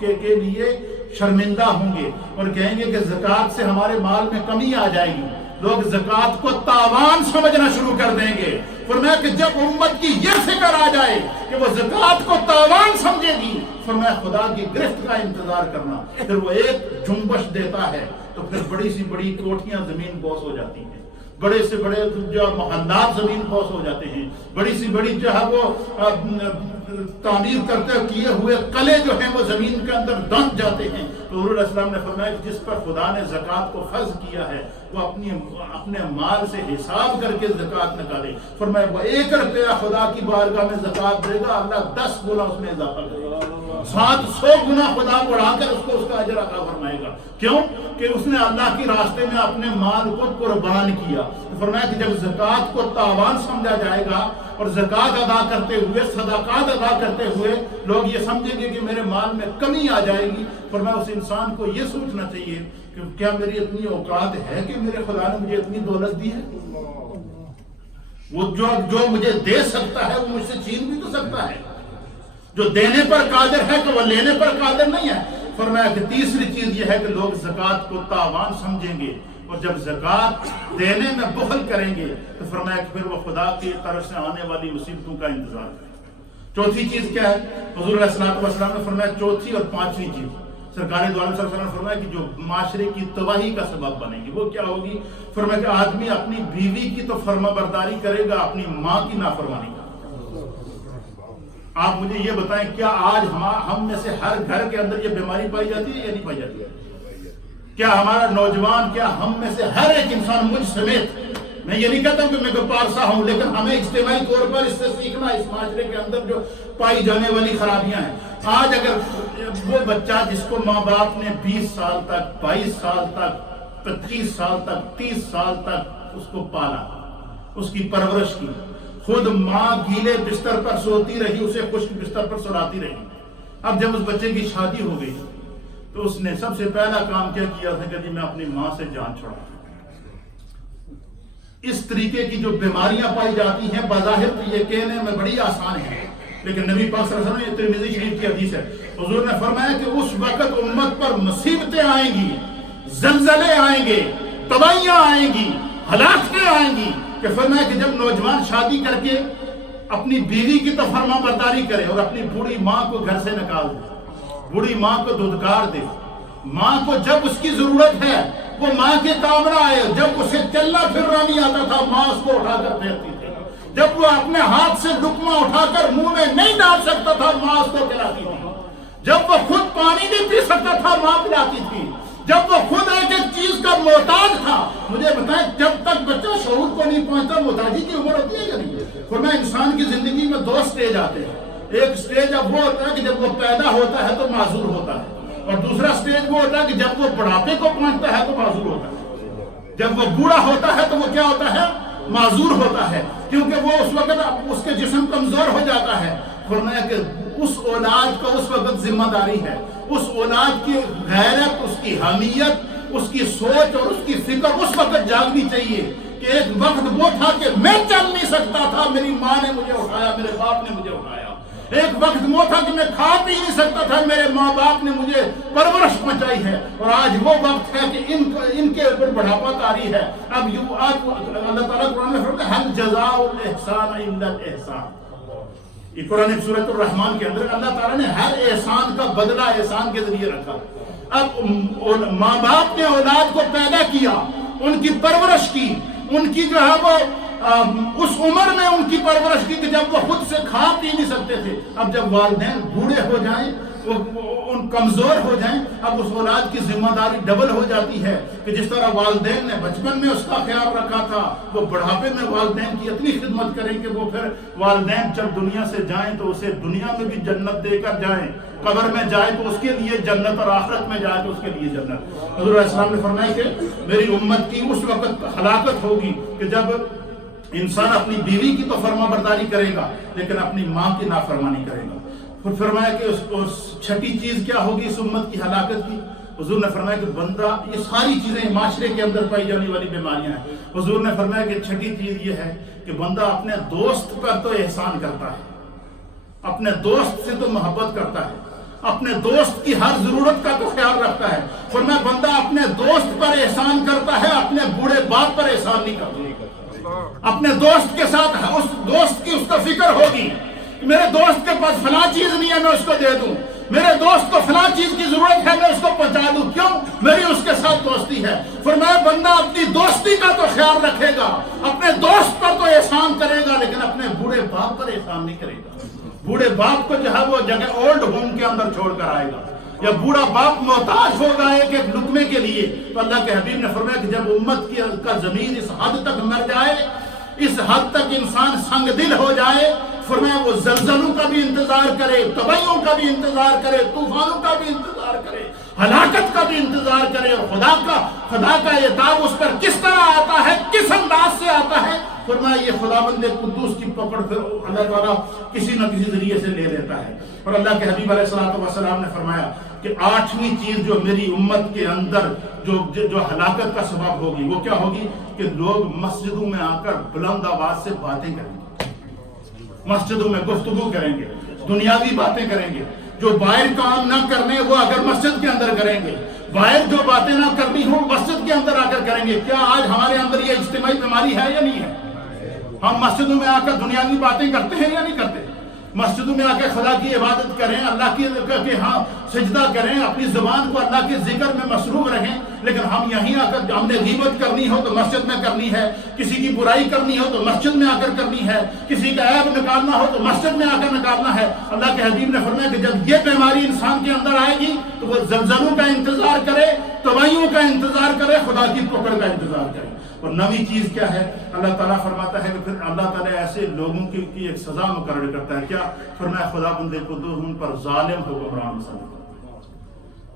کے لیے شرمندہ ہوں گے اور کہیں گے کہ زکوٰۃ سے ہمارے مال میں کمی آ جائے گی۔ لوگ زکوٰۃ کو تاوان سمجھنا شروع کر دیں گے۔ فرمایا کہ جب امت کی یہ فکر آ جائے کہ وہ زکوٰۃ کو تاوان سمجھے گی، فرمایا خدا کی گرفت کا انتظار کرنا، پھر وہ ایک جنبش دیتا ہے تو پھر بڑی سی بڑی کوٹھیاں زمین بوس ہو جاتی ہیں، بڑے سے بڑے جو محلات زمین بوس ہو جاتے ہیں، بڑی سی بڑی جو ہے وہ تعمیر کرتے کیے ہوئے قلعے جو ہیں وہ زمین کے اندر دب جاتے ہیں۔ تو حضور علیہ السلام نے فرمایا کہ جس پر خدا نے زکوٰۃ کو فرض کیا ہے وہ اپنے مال سے حساب کر کے زکوٰۃ نکالے۔ فرمایا وہ 1 روپیہ خدا کی بارگاہ میں زکوٰۃ دے گا، اللہ 10 گنا اس میں اضافہ کرے گا، 700 گنا خدا بڑھا کر اس کو اس کا اجر عطا فرمائے گا۔ کیوں کہ اس نے اللہ کے راستے میں اپنے مال کو قربان کیا۔ فرمایا کہ جب زکوٰۃ کو تاوان سمجھا جائے گا اور زکوٰۃ ادا کرتے ہوئے، صدقات ادا کرتے ہوئے لوگ یہ سمجھیں گے کہ میرے مال میں کمی آ جائے گی، فرمایا اس انسان کو یہ سوچنا چاہیے کہ کیا میری اتنی اوقات ہے کہ میرے خدا نے مجھے اتنی دولت دی ہے؟ وہ جو مجھے دے سکتا ہے وہ مجھ سے چھین بھی تو سکتا ہے، جو دینے پر قادر ہے کہ وہ لینے پر قادر نہیں ہے۔ فرمایا کہ تیسری چیز یہ ہے کہ لوگ زکوٰۃ کو تاوان سمجھیں گے اور جب زکوٰۃ دینے میں بخل کریں گے تو فرمایا کہ پھر وہ خدا کی طرف سے آنے والی مصیبتوں کا انتظار کریں۔ چوتھی چیز کیا ہے؟ حضور علیہ السلام نے فرمایا چوتھی اور پانچویں چیز سرکار دو عالم صلی اللہ علیہ وسلم نے فرمایا کہ جو معاشرے کی تباہی کا سبب بنے گی وہ کیا ہوگی؟ فرمایا کہ آدمی اپنی بیوی کی تو فرما برداری کرے گا، اپنی ماں کی نافرمانی کرے گا۔ آپ مجھے یہ بتائیں کیا آج ہم میں سے ہر گھر کے اندر یہ بیماری پائی جاتی ہے یا نہیں پائی جاتی ہے؟ کیا ہمارا نوجوان، کیا ہم میں سے ہر ایک انسان مجھ سمیت، میں یہ نہیں کہتا ہوں کہ میں کوئی پارسا ہوں، لیکن ہمیں اجتماعی طور پر اس سے سیکھنا، اس معاشرے کے اندر جو پائی جانے والی خرابیاں ہیں۔ آج اگر وہ بچہ جس کو ماں باپ نے 20 سال تک، 22 سال تک، 25 سال تک، 30 سال تک اس کو پالا، اس کی پرورش کی، خود ماں گیلے بستر پر سوتی رہی، اسے خشک بستر پر سلاتی رہی، اب جب اس بچے کی شادی ہو گئی تو اس نے سب سے پہلا کام کیا کیا تھا کہ جی میں اپنی ماں سے جان چھڑا۔ اس طریقے کی جو بیماریاں پائی جاتی ہیں بظاہر تو یہ کہنے میں بڑی آسان ہے، لیکن نبی پاک صلی اللہ علیہ وسلم، یہ ترمذی شریف کی حدیث ہے، حضور نے فرمایا کہ اس وقت امت پر مصیبتیں آئیں گی، زلزلے آئیں گے، تباہیاں آئیں گی، ہلاکتیں آئیں گی، کہ فرمایا کہ جب نوجوان شادی کر کے اپنی بیوی کی تو فرما برداری کرے اور اپنی بوڑھی ماں کو گھر سے نکال دے، بوڑھی ماں کو دودھکار دے، ماں کو جب اس کی ضرورت ہے وہ ماں کے کام نہ آئے، جب اسے چلنا پھرنا نہیں آتا تھا ماں اس کو اٹھا کر پھیرتی تھی، جب وہ اپنے ہاتھ سے لقمہ اٹھا کر منہ میں نہیں ڈال سکتا تھا ماں اس کو کھلاتی تھی، جب وہ خود پانی نہیں پی سکتا تھا ماں پلاتی تھی، جب وہ خود ایک ایک چیز کا محتاج تھا۔ مجھے بتائیں جب تک بچہ شعور کو نہیں پہنچتا محتاجی کی عمر ہوتی ہے یا نہیں؟ فرمایا انسان کی زندگی میں 2 سٹیج آتے ہیں، ایک سٹیج اب وہ ہوتا ہے کہ جب وہ پیدا ہوتا ہے تو معذور ہوتا ہے، اور دوسرا سٹیج وہ ہوتا ہے کہ جب وہ بڑھاپے کو پہنچتا ہے تو معذور ہوتا ہے۔ جب وہ بوڑھا ہوتا ہے تو وہ کیا ہوتا ہے؟ معذور ہوتا ہے، کیونکہ وہ اس وقت اس کے جسم کمزور ہو جاتا ہے۔ فرمایا کہ اس اولاد کو اس وقت ذمہ داری ہے، اس اولاد کی غیرت، اس کی حمیت، اس کی سوچ اور اس کی فکر اس وقت جاگنی چاہیے کہ ایک وقت وہ تھا کہ میں چل نہیں سکتا تھا، میری ماں نے مجھے اٹھایا، میرے باپ نے مجھے اٹھایا، ایک وقت وہ تھا کہ میں کھا پی نہیں سکتا تھا، میرے ماں باپ نے مجھے پرورش پہنچائی ہے، اور آج وہ وقت ہے کہ ان کے اوپر بڑھاپا طاری ہے۔ اب اللہ تعالیٰ قرآن میں فرماتا ہے هل جزاء الاحسان الا الاحسان، یہ قرآن سورۃ الرحمن کے اندر اللہ تعالیٰ نے ہر احسان کا بدلہ احسان کے ذریعے رکھا۔ اب ماں باپ نے اولاد کو پیدا کیا، ان کی پرورش کی، ان کی جو ہے وہ اس عمر میں ان کی پرورش کی کہ جب وہ خود سے کھا پی نہیں سکتے تھے، اب جب والدین بوڑھے ہو جائیں، ان کمزور ہو جائیں، اب اس اولاد کی ذمہ داری ڈبل ہو جاتی ہے کہ جس طرح والدین نے بچپن میں اس کا خیال رکھا تھا، وہ بڑھاپے میں والدین کی اتنی خدمت کریں کہ وہ پھر والدین جب دنیا سے جائیں تو اسے دنیا میں بھی جنت دے کر جائیں، قبر میں جائے تو اس کے لیے جنت اور آخرت میں جائے تو اس کے لیے جنت۔ حضور علیہ السلام نے فرمایا کہ میری امت کی اس وقت ہلاکت ہوگی کہ جب انسان اپنی بیوی کی تو فرما برداری کرے گا لیکن اپنی ماں کی نافرمانی کرے گا۔ پھر فرمایا کہ اس چھٹی چیز کیا ہوگی اس امت کی ہلاکت کی؟ حضور نے فرمایا کہ بندہ، یہ ساری چیزیں معاشرے کے اندر پائی جانے والی بیماریاں ہیں، حضور نے فرمایا کہ چھٹی چیز یہ ہے کہ بندہ اپنے دوست پر تو احسان کرتا ہے، اپنے دوست سے تو محبت کرتا ہے، اپنے دوست کی ہر ضرورت کا تو خیال رکھتا ہے، فرمایا بندہ اپنے دوست پر احسان کرتا ہے، اپنے بوڑھے باپ پر احسان نہیں کرتا۔ اپنے دوست کے ساتھ اس دوست کی اس کا فکر ہوگی، میرے دوست کے پاس فلاں چیز نہیں ہے میں اس کو دے دوں، میرے دوست کو فلاں چیز کی ضرورت ہے میں اس کو پہنچا دوں، کیوں؟ میری اس کے ساتھ دوستی ہے۔ فرمایا بندہ اپنی دوستی کا تو خیال رکھے گا، اپنے دوست پر تو احسان کرے گا، لیکن اپنے بوڑھے باپ پر احسان نہیں کرے گا۔ بوڑھے باپ کو جو ہے وہ جگہ اولڈ ہوم کے اندر چھوڑ کر آئے گا، یا بوڑھا باپ محتاج ہوگا ایک ایک لقمے کے لیے، تو اللہ کے حبیب نے فرمایا کہ جب امت کا ضمیر اس حد تک مر جائے، اس حد تک انسان سنگ دل ہو جائے، فرمایا وہ زلزلوں کا بھی انتظار کرے، تباہیوں کا بھی انتظار کرے، طوفانوں کا بھی انتظار کرے، ہلاکت کا بھی انتظار کرے، اور خدا کا عتاب اس پر کس طرح آتا ہے، کس انداز سے آتا ہے، فرمایا یہ خداوند قدوس کی پکڑ پھر اللہ تعالیٰ کسی نہ کسی ذریعے سے لے لیتا ہے۔ اور اللہ کے حبیب علیہ السلام نے فرمایا کہ 8ویں چیز جو میری امت کے اندر جو ہلاکت کا سبب ہوگی وہ کیا ہوگی کہ لوگ مسجدوں میں آ کر بلند آواز سے باتیں کریں گے، مسجدوں میں گفتگو کریں گے، دنیاوی باتیں کریں گے، جو باہر کام نہ کرنے وہ اگر مسجد کے اندر کریں گے، باہر جو باتیں نہ کرنی ہوں مسجد کے اندر آ کر کریں گے۔ کیا آج ہمارے اندر یہ اجتماعی بیماری ہے یا نہیں ہے؟ ہم مسجدوں میں آ کر دنیاوی باتیں کرتے ہیں یا نہیں کرتے؟ مسجدوں میں آ کے خدا کی عبادت کریں، اللہ کی ہاں سجدہ کریں، اپنی زبان کو اللہ کے ذکر میں مصروف رہیں، لیکن ہم یہیں آ کر ہم نے غیبت کرنی ہو تو مسجد میں کرنی ہے، کسی کی برائی کرنی ہو تو مسجد میں آ کر کرنی ہے، کسی کا عیب نکالنا ہو تو مسجد میں آ کر نکالنا ہے۔ اللہ کے حبیب نے فرمایا کہ جب یہ بیماری انسان کے اندر آئے گی تو وہ زلزلوں کا انتظار کرے، تباہیوں کا انتظار کرے، خدا کی پکڑ کا انتظار کرے۔ اور نویں چیز کیا ہے؟ اللہ تعالیٰ فرماتا ہے کہ پھر اللہ تعالیٰ ایسے لوگوں کی ایک سزا مقرر کرتا ہے۔ کیا فرمایا؟ خدا بندے قدوس ان پر ظالم حکمران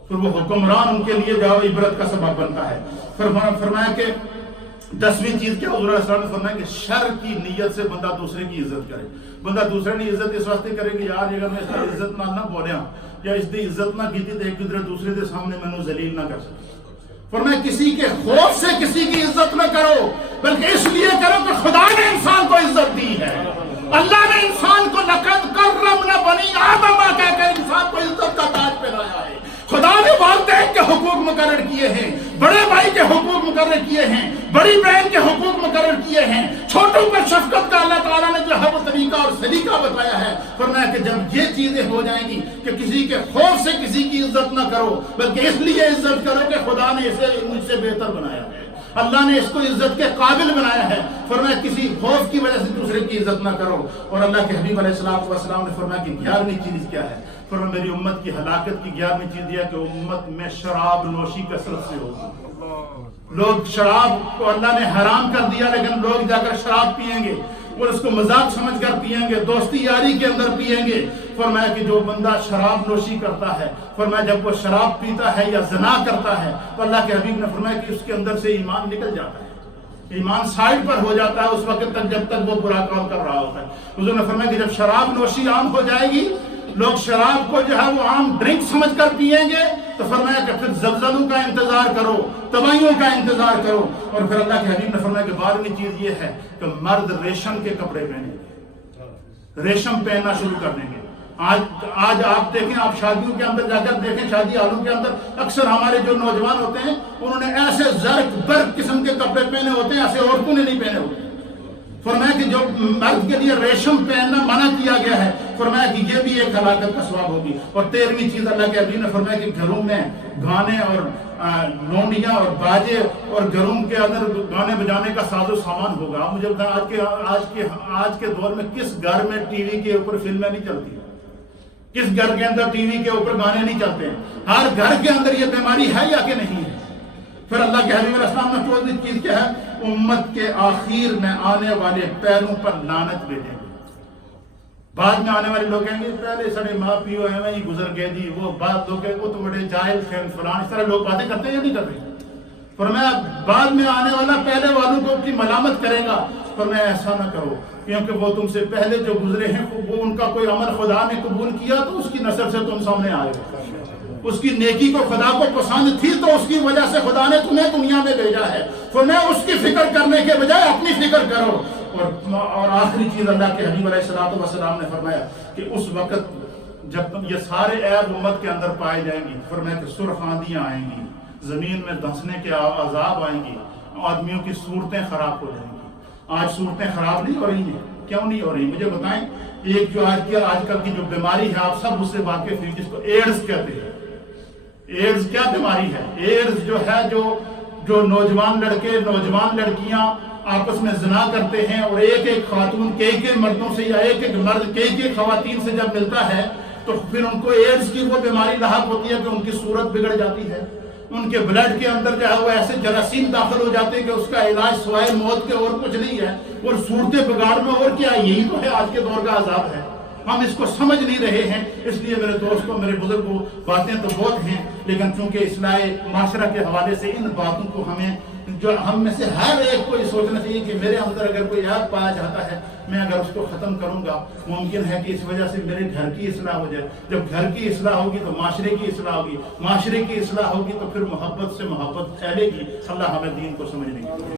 پھر وہ حکمران ان کے لیے جو عبرت کا سبب بنتا ہے۔ فرمایا کہ 10ویں چیز کیا؟ حضور علیہ السلام نے فرمایا کہ شر کی نیت سے بندہ دوسرے کی عزت کرے۔ بندہ دوسرے کی عزت اس واسطے کرے کہ یار اگر میں اس کی عزت نہ بولیا یا اس کی عزت نہ کی تو ایک دوسرے کے سامنے میں ذلیل نہ کر سکتا۔ فرمایا کسی کے خوف سے کسی کی عزت نہ کرو، بلکہ اس لیے کرو کہ خدا نے انسان کو عزت دی ہے۔ اللہ نے انسان کو لقد کرمنا بنی آدم کہہ کر انسان کو عزت کا تاج پہنایا ہے۔ خدا نے والدین کے حقوق مقرر کیے ہیں، بڑے بھائی کے حقوق مقرر کیے ہیں، بڑی بہن کے حقوق مقرر کیے ہیں، چھوٹوں پر شفقت کا اللہ تعالیٰ نے جو ہے وہ طریقہ اور سلیقہ بتایا ہے۔ فرمایا کہ جب یہ چیزیں ہو جائیں گی کہ کسی کے خوف سے کسی کی عزت نہ کرو، بلکہ اس لیے عزت کرو کہ خدا نے اسے مجھ سے بہتر بنایا ہے، اللہ نے اس کو عزت کے قابل بنایا ہے۔ فرمایا کسی خوف کی وجہ سے دوسرے کی عزت نہ کرو۔ اور اللہ کے حبیب علیہ السلام نے فرمایا کہ 11ویں چیز کیا ہے؟ فرمایا میری امت کی ہلاکت کی 11ویں چیز یہ ہے کہ امت میں شراب نوشی کثرت سے ہوگی۔ لوگ شراب کو اللہ نے حرام کر دیا، لیکن لوگ جا کر شراب پیئیں گے اور اس کو مذاق سمجھ کر پیئیں گے، دوستی یاری کے اندر پیئیں گے۔ فرمایا کہ جو بندہ شراب نوشی کرتا ہے، فرمایا جب وہ شراب پیتا ہے یا زنا کرتا ہے تو اللہ کے حبیب نے فرمایا کہ اس کے اندر سے ایمان نکل جاتا ہے، ایمان سائڈ پر ہو جاتا ہے اس وقت تک جب تک وہ برا کام کر رہا ہوتا ہے۔ حضور نے فرمایا کہ جب شراب نوشی عام ہو جائے گی، لوگ شراب کو جو ہے وہ عام ڈرنک سمجھ کر پئیں گے، تو فرمایا کہ پھر زلزلوں کا انتظار کرو، تباہیوں کا انتظار کرو۔ اور پھر اللہ کے حبیب نے فرمایا کہ 12ویں چیز یہ ہے کہ مرد ریشم کے کپڑے پہنیں گے، ریشم پہننا شروع کر دیں گے۔ آج آپ دیکھیں، آپ شادیوں کے اندر جا کر دیکھیں، شادی ہالوں کے اندر اکثر ہمارے جو نوجوان ہوتے ہیں انہوں نے ایسے زرق برق قسم کے کپڑے پہنے ہوتے ہیں، ایسے عورتوں نے نہیں پہنے ہوتے۔ فرمایا کہ جو مرد کے لیے ریشم پہننا منع کیا گیا ہے، فرمایا کہ یہ بھی ایک ہلاکت کا سبب ہوگی۔ اور 13ویں چیز اللہ کے حبیب نے فرمایا کہ گھروں میں گانے اور لونڈیاں اور باجے اور گھروں کے اندر گانے بجانے کا ساز و سامان ہوگا۔ آپ مجھے بتائیں آج کے دور میں کس گھر میں ٹی وی کے اوپر فلمیں نہیں چلتی، کس گھر کے اندر ٹی وی کے اوپر گانے نہیں چلتے ہیں؟ ہر گھر کے اندر یہ بیماری ہے یا کہ نہیں ہے؟ پھر اللہ کے حبیب علیہ السلام نے 14ویں چیز کیا ہے؟ امت کے آخر میں آنے والے پیروں پر لعنت بھیجیں گے۔ بعد میں آنے والے لوگ کہیں گے پہلے سڑے ماں پیو ہے ہی گزر گئے جی، وہ بات لوگ وہ تو بڑے جاہل تھے فلان، اس طرح لوگ باتیں کرتے ہیں یا نہیں کرتے؟ فرمایا بعد میں آنے والا پہلے والوں کو کی ملامت کرے گا۔ فرمایا ایسا نہ کرو، کیونکہ وہ تم سے پہلے جو گزرے ہیں وہ ان کا کوئی عمل خدا نے قبول کیا تو اس کی نسل سے تم سامنے آئے گا، اس کی نیکی کو خدا کو پسند تھی تو اس کی وجہ سے خدا نے تمہیں دنیا میں بھیجا ہے۔ فرمایا اس کی فکر کرنے کے بجائے اپنی فکر کرو۔ اور آخری چیز اللہ کے حبیب علیہ السلام نے فرمایا کہ اس وقت جب یہ سارے عیب امت کے اندر پائے جائیں گی، فرمایا کہ سرخ آندیاں آئیں گی، زمین میں دھنسنے کے عذاب آئیں گی، آدمیوں کی صورتیں خراب ہو جائیں گی، آج صورتیں خراب نہیں ہو رہی ہیں؟ کیوں نہیں ہو رہی؟ مجھے بتائیں. ایک جو آج کل کی جو بیماری ہے آپ سب اس سے واقف ہیں، جس کو ایڈز کہتے ہیں. ایڈز کیا بیماری ہے؟ ایڈز جو ہے جو نوجوان لڑکے نوجوان لڑکیاں آپس میں زنا کرتے ہیں، اور ایک خاتون کئی مردوں سے یا ایک مرد کئی خواتین سے جب ملتا ہے تو پھر ان کو ایڈز کی وہ بیماری لاحق ہوتی ہے کہ ان کی صورت بگڑ جاتی ہے. ان کے بلڈ کے اندر جو ہے وہ ایسے جراثیم داخل ہو جاتے ہیں کہ اس کا علاج سوائے موت کے اور کچھ نہیں ہے، اور صورتیں بگاڑنا اور کیا. یہی تو ہے آج کے دور کا عذاب ہے. ہم اس کو سمجھ نہیں رہے ہیں. اس لیے میرے دوستوں، میرے بزرگوں، باتیں تو بہت ہیں، لیکن چونکہ اصلاح معاشرہ کے حوالے سے ان باتوں کو ہم میں سے ہر ایک کو یہ سوچنا چاہیے کہ میرے اندر اگر کوئی عیب پایا جاتا ہے، میں اگر اس کو ختم کروں گا، ممکن ہے کہ اس وجہ سے میرے گھر کی اصلاح ہو جائے. جب گھر کی اصلاح ہوگی تو معاشرے کی اصلاح ہوگی، معاشرے کی اصلاح ہوگی تو پھر محبت سے محبت پھیلے گی. اللہ ہمیں دین کو سمجھنے کی